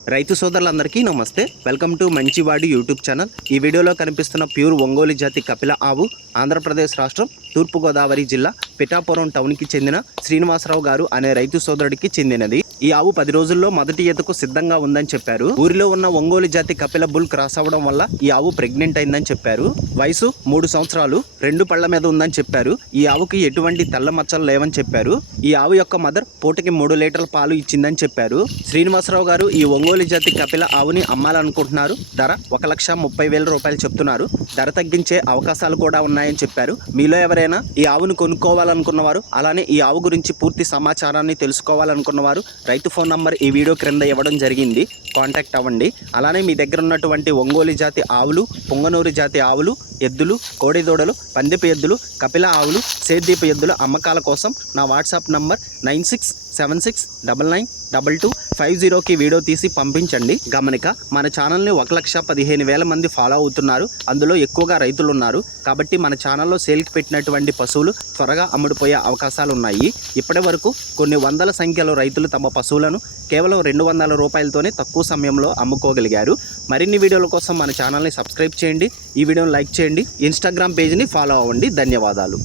రైతు సోదరులందరికీ నమస్తే. వెల్కమ్ టు మంచివాడి యూట్యూబ్ ఛానల్. ఈ వీడియోలో కనిపిస్తున్న ప్యూర్ ఒంగోలు జాతి కపిల ఆవు ఆంధ్రప్రదేశ్ రాష్ట్రం తూర్పుగోదావరి జిల్లా పిఠాపురం టౌన్కి చెందిన శ్రీనివాసరావు గారు అనే రైతు సోదరుడికి చెందినది. ఈ ఆవు 10 రోజుల్లో మొదటి ఈతకు సిద్ధంగా ఉందని చెప్పారు. ఊరిలో ఉన్న ఒంగోలు జాతి కపిల బుల్ క్రాస్ అవ్వడం వల్ల ఈ ఆవు ప్రెగ్నెంట్ అయిందని చెప్పారు. వయసు 3 సంవత్సరాలు, 2 పళ్ల మీద ఉందని చెప్పారు. ఈ ఆవుకి ఎటువంటి తెల్ల మచ్చలు లేవని చెప్పారు. ఈ ఆవు యొక్క మదర్ పూటకి 3 లీటర్ల పాలు ఇచ్చిందని చెప్పారు. శ్రీనివాసరావు గారు ఈ ఒంగోలు జాతి కపిల ఆవుని అమ్మాలనుకుంటున్నారు. ధర 1,30,000 రూపాయలు చెప్తున్నారు. ధర తగ్గించే అవకాశాలు కూడా ఉన్నాయని చెప్పారు. మీలో ఎవరైనా ఈ ఆవును కొనుక్కోవాలనుకున్నవారు, అలానే ఈ ఆవు గురించి పూర్తి సమాచారాన్ని తెలుసుకోవాలనుకున్నవారు రైతు ఫోన్ నంబర్ ఈ వీడియో క్రింద ఇవ్వడం జరిగింది. కాంటాక్ట్ అవ్వండి. అలానే మీ దగ్గర ఉన్నటువంటి ఒంగోలు జాతి ఆవులు, పొంగనూరు జాతి ఆవులు, ఎద్దులు, కోడిదూడలు, పందిపు ఎద్దులు, కపిల ఆవులు, సేద్దీపు ఎద్దుల అమ్మకాల కోసం నా వాట్సాప్ నంబర్ 9676992250కి వీడియో తీసి పంపించండి. గమనిక, మన ఛానల్ని 1,15,000 మంది ఫాలో అవుతున్నారు. అందులో ఎక్కువగా రైతులు ఉన్నారు. కాబట్టి మన ఛానల్లో సేల్కి పెట్టినటువంటి పశువులు త్వరగా అమ్ముడుపోయే అవకాశాలు ఉన్నాయి. ఇప్పటి వరకు కొన్ని వందల సంఖ్యలో రైతులు తమ పశువులను కేవలం 200 రూపాయలతోనే తక్కువ సమయంలో అమ్ముకోగలిగారు. మరిన్ని వీడియోల కోసం మన ఛానల్ని సబ్స్క్రైబ్ చేయండి. ఈ వీడియోని లైక్ చేయండి. ఇన్స్టాగ్రామ్ పేజ్ని ఫాలో అవ్వండి. ధన్యవాదాలు.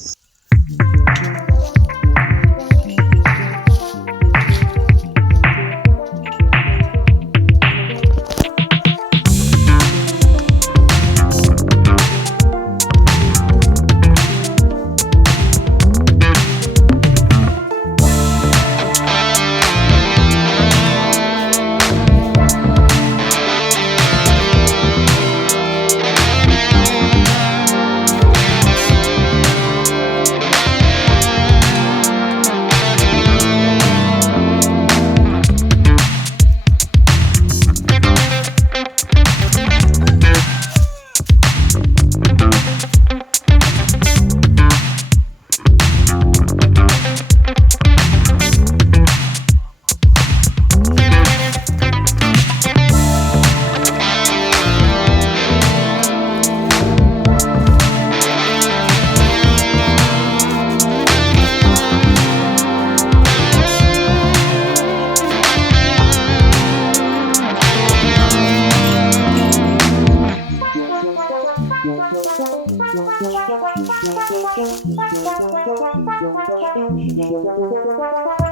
Thank you.